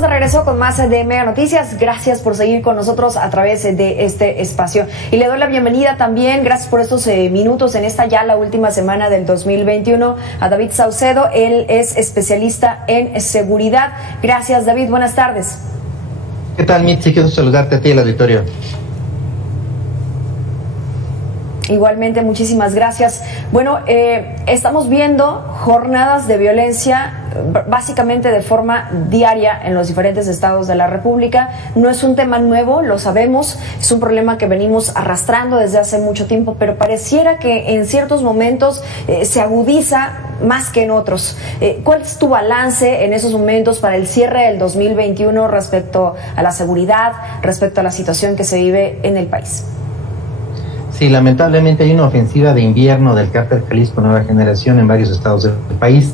Estamos de regreso con más de Mega Noticias. Gracias por seguir con nosotros a través de este espacio. Y le doy la bienvenida también, gracias por estos minutos en esta ya la última semana del 2021, a David Saucedo. Él es especialista en seguridad. Gracias, David. Buenas tardes. ¿Qué tal, Mitzi? Quiero saludarte a ti y al auditorio. Igualmente, muchísimas gracias. Bueno, estamos viendo jornadas de violencia básicamente de forma diaria en los diferentes estados de la República. No es un tema nuevo, lo sabemos, es un problema que venimos arrastrando desde hace mucho tiempo, pero pareciera que en ciertos momentos se agudiza más que en otros. ¿Cuál es tu balance en esos momentos para el cierre del 2021 respecto a la seguridad, respecto a la situación que se vive en el país? Sí, lamentablemente hay una ofensiva de invierno del Cártel Jalisco Nueva Generación en varios estados del país.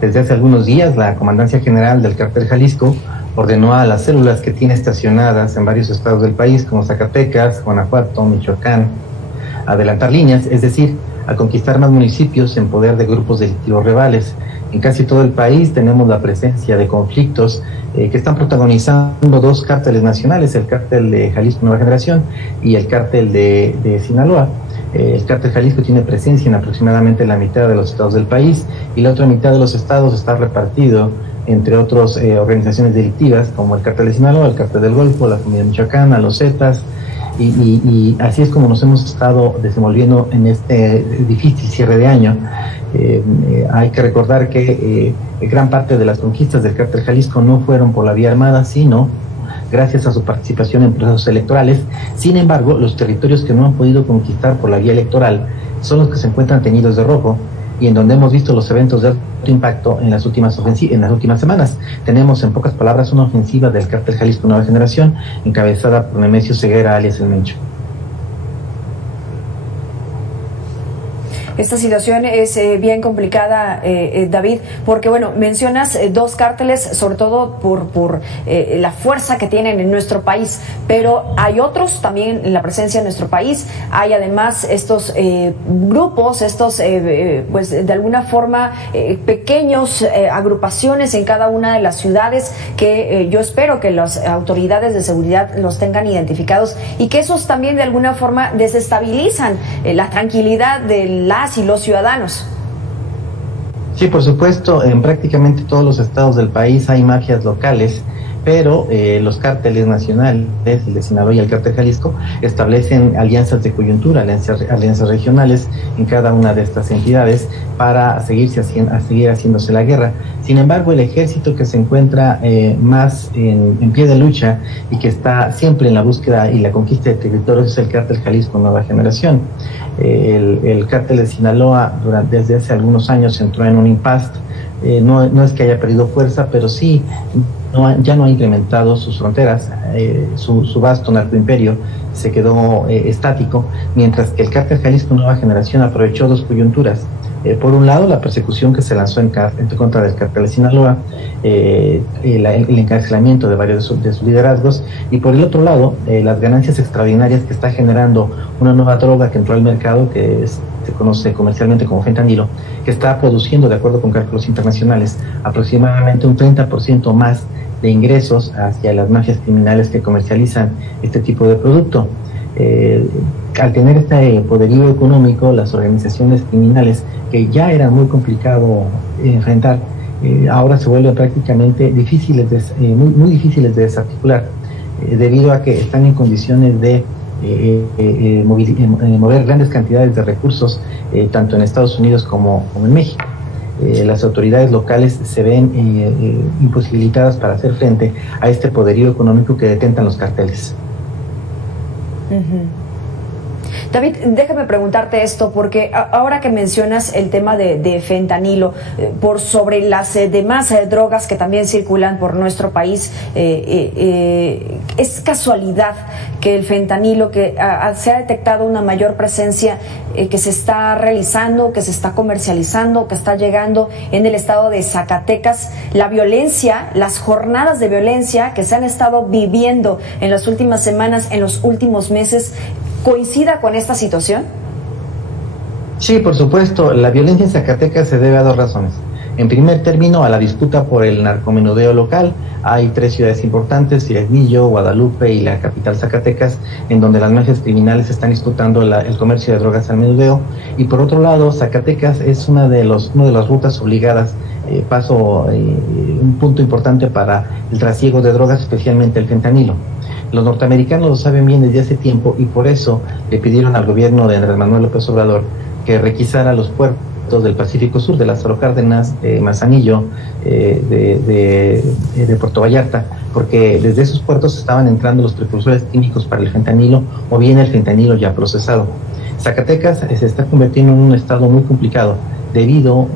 Desde hace algunos días, la Comandancia General del Cártel Jalisco ordenó a las células que tiene estacionadas en varios estados del país, como Zacatecas, Guanajuato, Michoacán, a adelantar líneas, es decir, a conquistar más municipios en poder de grupos delictivos rivales. En casi todo el país tenemos la presencia de conflictos que están protagonizando dos cárteles nacionales, el cártel de Jalisco Nueva Generación y el cártel de Sinaloa. El cártel Jalisco tiene presencia en aproximadamente la mitad de los estados del país y la otra mitad de los estados está repartido entre otras organizaciones delictivas como el cártel de Sinaloa, el cártel del Golfo, la Comunidad Michoacana, los Zetas, y así es como nos hemos estado desenvolviendo en este difícil cierre de año. Hay que recordar que gran parte de las conquistas del cártel Jalisco no fueron por la vía armada, sino gracias a su participación en procesos electorales. Sin embargo, los territorios que no han podido conquistar por la vía electoral son los que se encuentran teñidos de rojo y en donde hemos visto los eventos de alto impacto en las últimas semanas. Tenemos, en pocas palabras, una ofensiva del Cártel Jalisco Nueva Generación encabezada por Nemesio Ceguera, alias El Mencho. Esta situación es bien complicada, David, porque bueno, mencionas dos cárteles, sobre todo por la fuerza que tienen en nuestro país, pero hay otros también en la presencia en nuestro país. Hay además estos grupos, pues de alguna forma pequeños agrupaciones en cada una de las ciudades que yo espero que las autoridades de seguridad los tengan identificados y que esos también de alguna forma desestabilizan la tranquilidad de las y los ciudadanos. Sí, por supuesto, en prácticamente todos los estados del país hay mafias locales, pero los cárteles nacionales, el de Sinaloa y el cártel Jalisco, establecen alianzas de coyuntura, alianzas regionales en cada una de estas entidades para seguir haciéndose la guerra. Sin embargo, el ejército que se encuentra más en pie de lucha y que está siempre en la búsqueda y la conquista de territorios es el cártel Jalisco Nueva Generación. El cártel de Sinaloa desde hace algunos años entró en un impasse. No es que haya perdido fuerza, pero sí ya no ha incrementado sus fronteras, su vasto narcoimperio se quedó estático, mientras que el cártel Jalisco Nueva Generación aprovechó dos coyunturas. Por un lado, la persecución que se lanzó en contra del cártel de Sinaloa, el encarcelamiento de varios de sus liderazgos, y por el otro lado, las ganancias extraordinarias que está generando una nueva droga que entró al mercado, que se conoce comercialmente como fentanilo, que está produciendo, de acuerdo con cálculos internacionales, aproximadamente un 30% más de ingresos hacia las mafias criminales que comercializan este tipo de producto. Al tener este poderío económico, las organizaciones criminales, que ya era muy complicado enfrentar, ahora se vuelven prácticamente muy difíciles de desarticular, debido a que están en condiciones de mover grandes cantidades de recursos, tanto en Estados Unidos como en México. Las autoridades locales se ven imposibilitadas para hacer frente a este poderío económico que detentan los carteles. David, déjame preguntarte esto, porque ahora que mencionas el tema de fentanilo, por sobre las demás drogas que también circulan por nuestro país, ¿es casualidad que el fentanilo, que se ha detectado una mayor presencia que se está realizando, que se está comercializando, que está llegando en el estado de Zacatecas, la violencia, las jornadas de violencia que se han estado viviendo en las últimas semanas, en los últimos meses, coincida con esta situación? Sí, por supuesto. La violencia en Zacatecas se debe a dos razones. En primer término, a la disputa por el narcomenudeo local. Hay 3 ciudades importantes, Fresnillo, Guadalupe y la capital Zacatecas, en donde las mafias criminales están disputando el comercio de drogas al menudeo. Y por otro lado, Zacatecas es una de las rutas obligadas, un punto importante para el trasiego de drogas, especialmente el fentanilo. Los norteamericanos lo saben bien desde hace tiempo y por eso le pidieron al gobierno de Andrés Manuel López Obrador que requisara los puertos del Pacífico Sur, de Lázaro Cárdenas, de Manzanillo, de Puerto Vallarta, porque desde esos puertos estaban entrando los precursores químicos para el fentanilo o bien el fentanilo ya procesado. Zacatecas se está convirtiendo en un estado muy complicado debido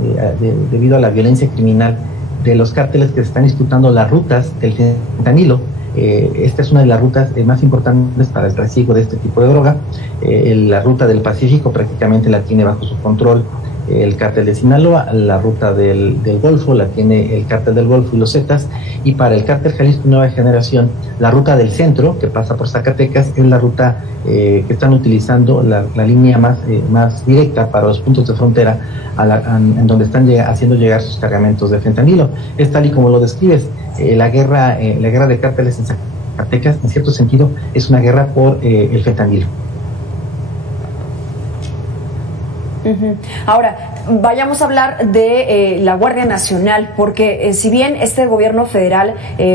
a la violencia criminal de los cárteles que se están disputando las rutas del fentanilo. Esta es una de las rutas más importantes para el trasiego de este tipo de droga. La ruta del Pacífico prácticamente la tiene bajo su control el cártel de Sinaloa, la ruta del Golfo la tiene el cártel del Golfo y los Zetas, y para el cártel Jalisco Nueva Generación, la ruta del centro, que pasa por Zacatecas, es la ruta que están utilizando, la línea más directa para los puntos de frontera en donde están haciendo llegar sus cargamentos de fentanilo. Es tal y como lo describes, la guerra de cárteles en Zacatecas, en cierto sentido, es una guerra por el fentanilo. Ahora, vayamos a hablar de la Guardia Nacional, porque si bien este gobierno federal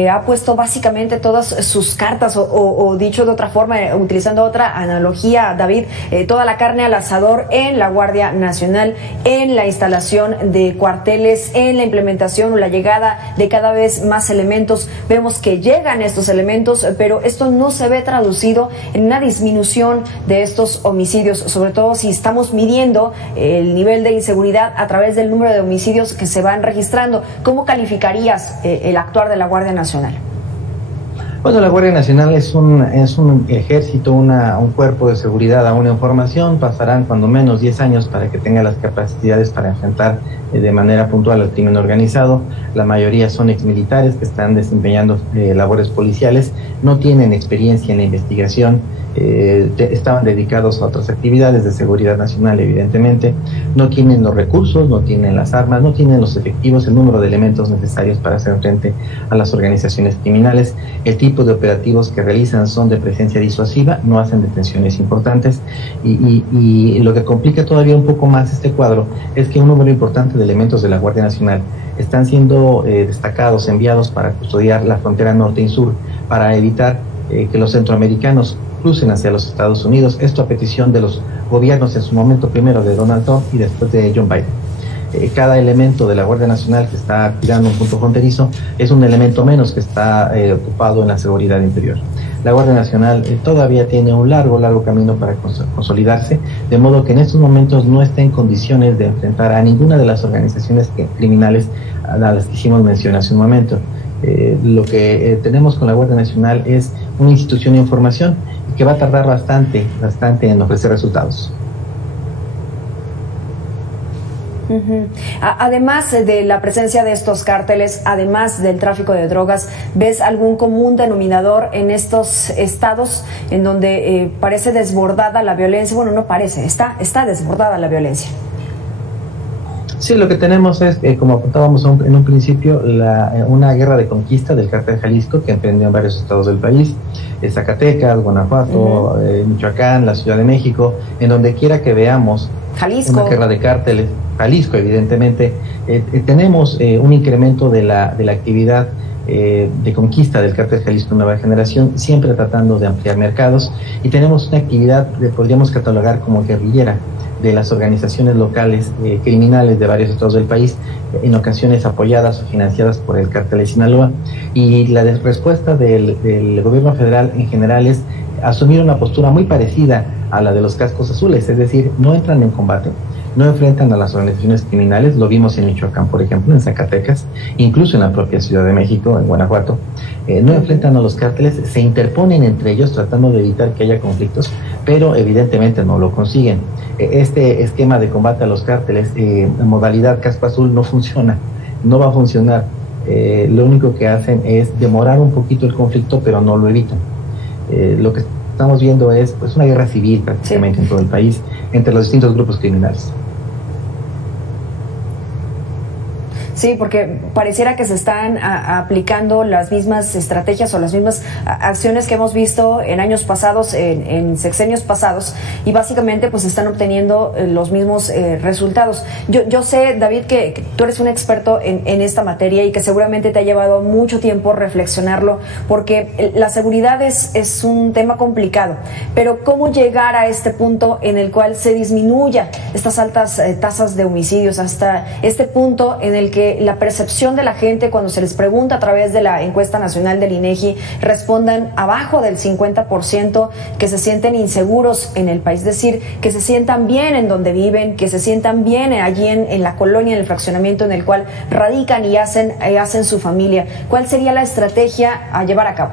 ha puesto básicamente todas sus cartas, o dicho de otra forma, utilizando otra analogía, David, toda la carne al asador en la Guardia Nacional, en la instalación de cuarteles, en la implementación o la llegada de cada vez más elementos. Vemos que llegan estos elementos, pero esto no se ve traducido en una disminución de estos homicidios, sobre todo si estamos midiendo el nivel de inseguridad a través del número de homicidios que se van registrando. ¿Cómo calificarías el actuar de la Guardia Nacional? Bueno, la Guardia Nacional es un ejército, un cuerpo de seguridad aún en formación. Pasarán cuando menos 10 años para que tenga las capacidades para enfrentar de manera puntual al crimen organizado. La mayoría son exmilitares que están desempeñando labores policiales, no tienen experiencia en la investigación, estaban dedicados a otras actividades de seguridad nacional, evidentemente. No tienen los recursos, no tienen las armas, no tienen los efectivos, el número de elementos necesarios para hacer frente a las organizaciones criminales. El tipo de operativos que realizan son de presencia disuasiva, no hacen detenciones importantes, y lo que complica todavía un poco más este cuadro es que un número importante de elementos de la Guardia Nacional están siendo destacados, enviados para custodiar la frontera norte y sur, para evitar que los centroamericanos crucen hacia los Estados Unidos, esto a petición de los gobiernos en su momento, primero de Donald Trump y después de John Biden. Cada elemento de la Guardia Nacional que está cuidando un punto fronterizo es un elemento menos que está ocupado en la seguridad interior. La Guardia Nacional todavía tiene un largo camino para consolidarse, de modo que en estos momentos no está en condiciones de enfrentar a ninguna de las organizaciones criminales a las que hicimos mención hace un momento. Lo que tenemos con la Guardia Nacional es una institución de información que va a tardar bastante en ofrecer resultados. Además de la presencia de estos cárteles, además del tráfico de drogas, ¿ves algún común denominador en estos estados en donde parece desbordada la violencia? Bueno, no parece, está desbordada la violencia. Sí, lo que tenemos es, como apuntábamos en un principio, una guerra de conquista del cártel Jalisco que emprendió en varios estados del país, Zacatecas, Guanajuato, Michoacán, la Ciudad de México, en donde quiera que veamos Jalisco. Una guerra de cárteles, Jalisco evidentemente, tenemos un incremento de la actividad de conquista del cártel Jalisco Nueva Generación, siempre tratando de ampliar mercados, y tenemos una actividad que podríamos catalogar como guerrillera de las organizaciones locales criminales de varios estados del país, en ocasiones apoyadas o financiadas por el cártel de Sinaloa, y la respuesta del gobierno federal en general es asumir una postura muy parecida a la de los cascos azules, es decir, no entran en combate, no enfrentan a las organizaciones criminales, lo vimos en Michoacán, por ejemplo, en Zacatecas, incluso en la propia Ciudad de México, en Guanajuato, no enfrentan a los cárteles, se interponen entre ellos tratando de evitar que haya conflictos, pero evidentemente no lo consiguen. Este esquema de combate a los cárteles en modalidad casco azul no funciona, no va a funcionar. Lo único que hacen es demorar un poquito el conflicto, pero no lo evitan. Lo que estamos viendo es pues una guerra civil prácticamente en todo el país entre los distintos grupos criminales. Sí, porque pareciera que se están aplicando las mismas estrategias o las mismas acciones que hemos visto en años pasados, en sexenios pasados, y básicamente pues están obteniendo los mismos resultados. Yo sé, David, que tú eres un experto en esta materia y que seguramente te ha llevado mucho tiempo reflexionarlo, porque la seguridad es un tema complicado, pero ¿cómo llegar a este punto en el cual se disminuya estas altas tasas de homicidios, hasta este punto en el que la percepción de la gente cuando se les pregunta a través de la encuesta nacional del INEGI respondan abajo del 50% que se sienten inseguros en el país, es decir, que se sientan bien en donde viven, que se sientan bien allí en la colonia, en el fraccionamiento en el cual radican y hacen su familia? ¿Cuál sería la estrategia a llevar a cabo?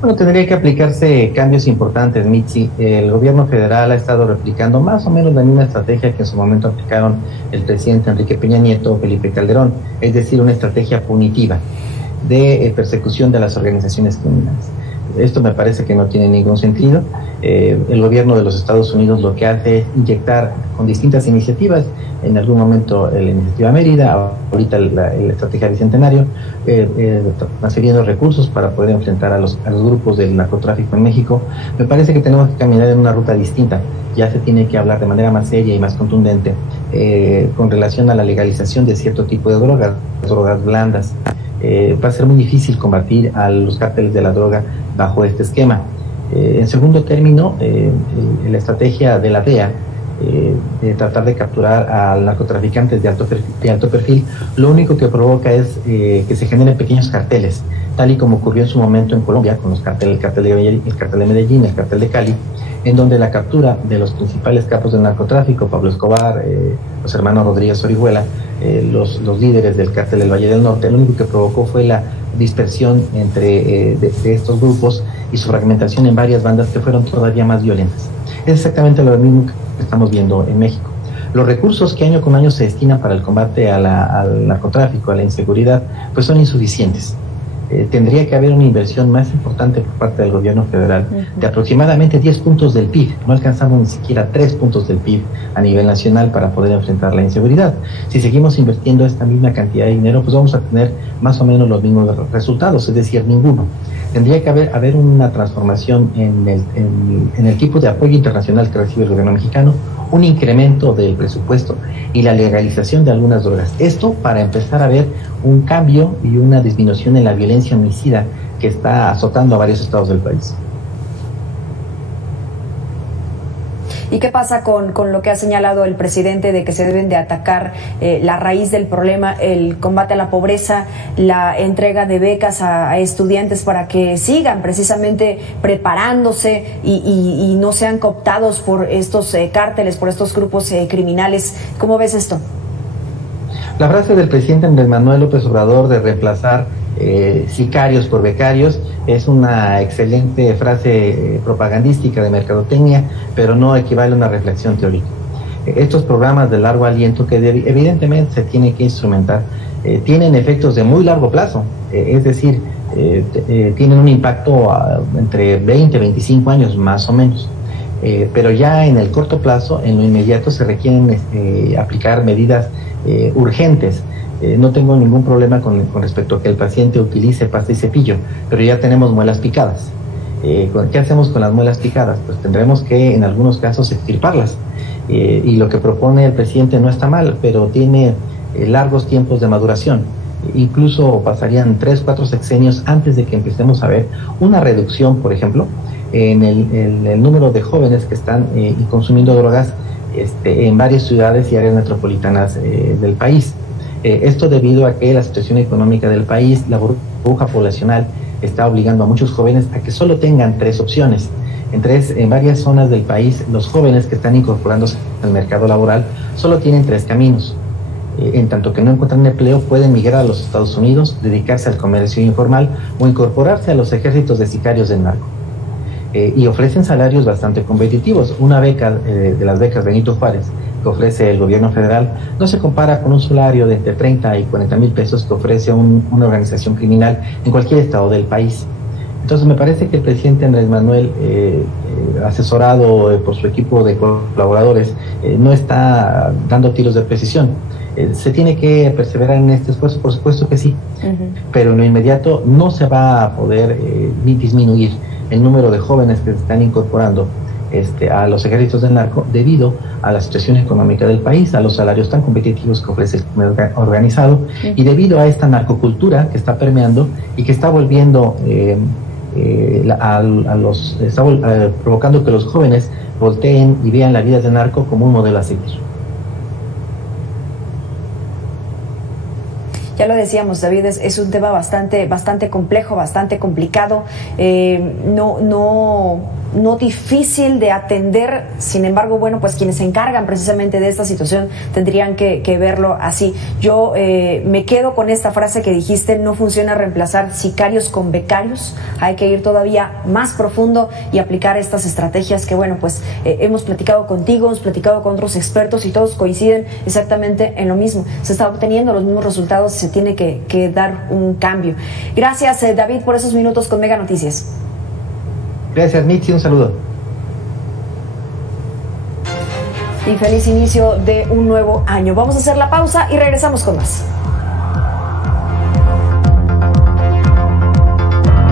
Bueno, tendría que aplicarse cambios importantes, Mitzi. El gobierno federal ha estado replicando más o menos la misma estrategia que en su momento aplicaron el presidente Enrique Peña Nieto, Felipe Calderón, es decir, una estrategia punitiva de persecución de las organizaciones criminales. Esto me parece que no tiene ningún sentido. El gobierno de los Estados Unidos lo que hace es inyectar con distintas iniciativas, en algún momento la iniciativa Mérida, ahorita la estrategia Bicentenario, transfiriendo recursos para poder enfrentar a los grupos del narcotráfico en México. Me parece que tenemos que caminar en una ruta distinta. Ya se tiene que hablar de manera más seria y más contundente con relación a la legalización de cierto tipo de drogas blandas. Va a ser muy difícil combatir a los cárteles de la droga bajo este esquema. En segundo término, la estrategia de la DEA de tratar de capturar a narcotraficantes de alto perfil, lo único que provoca es que se generen pequeños carteles, tal y como ocurrió en su momento en Colombia con el cartel de Medellín, el cartel de Cali, en donde la captura de los principales capos del narcotráfico, Pablo Escobar, los hermanos Rodríguez Orihuela, los líderes del cártel del Valle del Norte, lo único que provocó fue la dispersión de estos grupos y su fragmentación en varias bandas que fueron todavía más violentas. Es exactamente lo mismo que estamos viendo en México. Los recursos que año con año se destinan para el combate al narcotráfico, a la inseguridad, pues son insuficientes. Tendría que haber una inversión más importante por parte del gobierno federal de aproximadamente 10 puntos del PIB. No alcanzamos ni siquiera 3 puntos del PIB a nivel nacional para poder enfrentar la inseguridad. Si seguimos invirtiendo esta misma cantidad de dinero, pues vamos a tener más o menos los mismos resultados, es decir, ninguno. Tendría que haber una transformación en el tipo de apoyo internacional que recibe el gobierno mexicano, un incremento del presupuesto y la legalización de algunas drogas. Esto para empezar a ver un cambio y una disminución en la violencia homicida que está azotando a varios estados del país. ¿Y qué pasa con lo que ha señalado el presidente de que se deben de atacar la raíz del problema, el combate a la pobreza, la entrega de becas a estudiantes para que sigan precisamente preparándose y no sean cooptados por estos cárteles, por estos grupos criminales? ¿Cómo ves esto? La frase del presidente Andrés Manuel López Obrador de reemplazar sicarios por becarios es una excelente frase propagandística de mercadotecnia, pero no equivale a una reflexión teórica. Estos programas de largo aliento que evidentemente se tienen que instrumentar tienen efectos de muy largo plazo, es decir, tienen un impacto entre 20 y 25 años más o menos. Pero ya en el corto plazo, en lo inmediato, se requieren aplicar medidas urgentes. No tengo ningún problema con respecto a que el paciente utilice pasta y cepillo, pero ya tenemos muelas picadas. ¿Qué hacemos con las muelas picadas? Pues tendremos que en algunos casos extirparlas. Y lo que propone el presidente no está mal, pero tiene largos tiempos de maduración. Incluso pasarían 3-4 sexenios antes de que empecemos a ver una reducción, por ejemplo, en el número de jóvenes que están consumiendo drogas en varias ciudades y áreas metropolitanas del país. Esto debido a que la situación económica del país, la burbuja poblacional, está obligando a muchos jóvenes a que solo tengan 3 opciones. En varias zonas del país, los jóvenes que están incorporándose al mercado laboral solo tienen 3 caminos. En tanto que no encuentran empleo, pueden migrar a los Estados Unidos, dedicarse al comercio informal o incorporarse a los ejércitos de sicarios del narco. Y ofrecen salarios bastante competitivos. Una beca de las becas Benito Juárez que ofrece el gobierno federal no se compara con un salario de entre 30 y 40 mil pesos que ofrece una organización criminal en cualquier estado del país. Entonces me parece que el presidente Andrés Manuel, asesorado por su equipo de colaboradores, no está dando tiros de precisión. ¿Se tiene que perseverar en este esfuerzo? Por supuesto que sí, pero en lo inmediato no se va a poder ni disminuir el número de jóvenes que se están incorporando a los ejércitos del narco debido a la situación económica del país, a los salarios tan competitivos que ofrece el crimen organizado y debido a esta narcocultura que está permeando y que está volviendo provocando que los jóvenes volteen y vean la vida del narco como un modelo a seguir. Ya lo decíamos, David, es un tema bastante complejo, bastante complicado, no difícil de atender. Sin embargo, bueno, pues quienes se encargan precisamente de esta situación tendrían que verlo así. Yo me quedo con esta frase que dijiste: no funciona reemplazar sicarios con becarios, hay que ir todavía más profundo y aplicar estas estrategias que, bueno, pues hemos platicado contigo, hemos platicado con otros expertos y todos coinciden exactamente en lo mismo. Se está obteniendo los mismos resultados, se tiene que dar un cambio. Gracias, David, por esos minutos con Mega Noticias. Gracias, Mitzi, un saludo. Y feliz inicio de un nuevo año. Vamos a hacer la pausa y regresamos con más.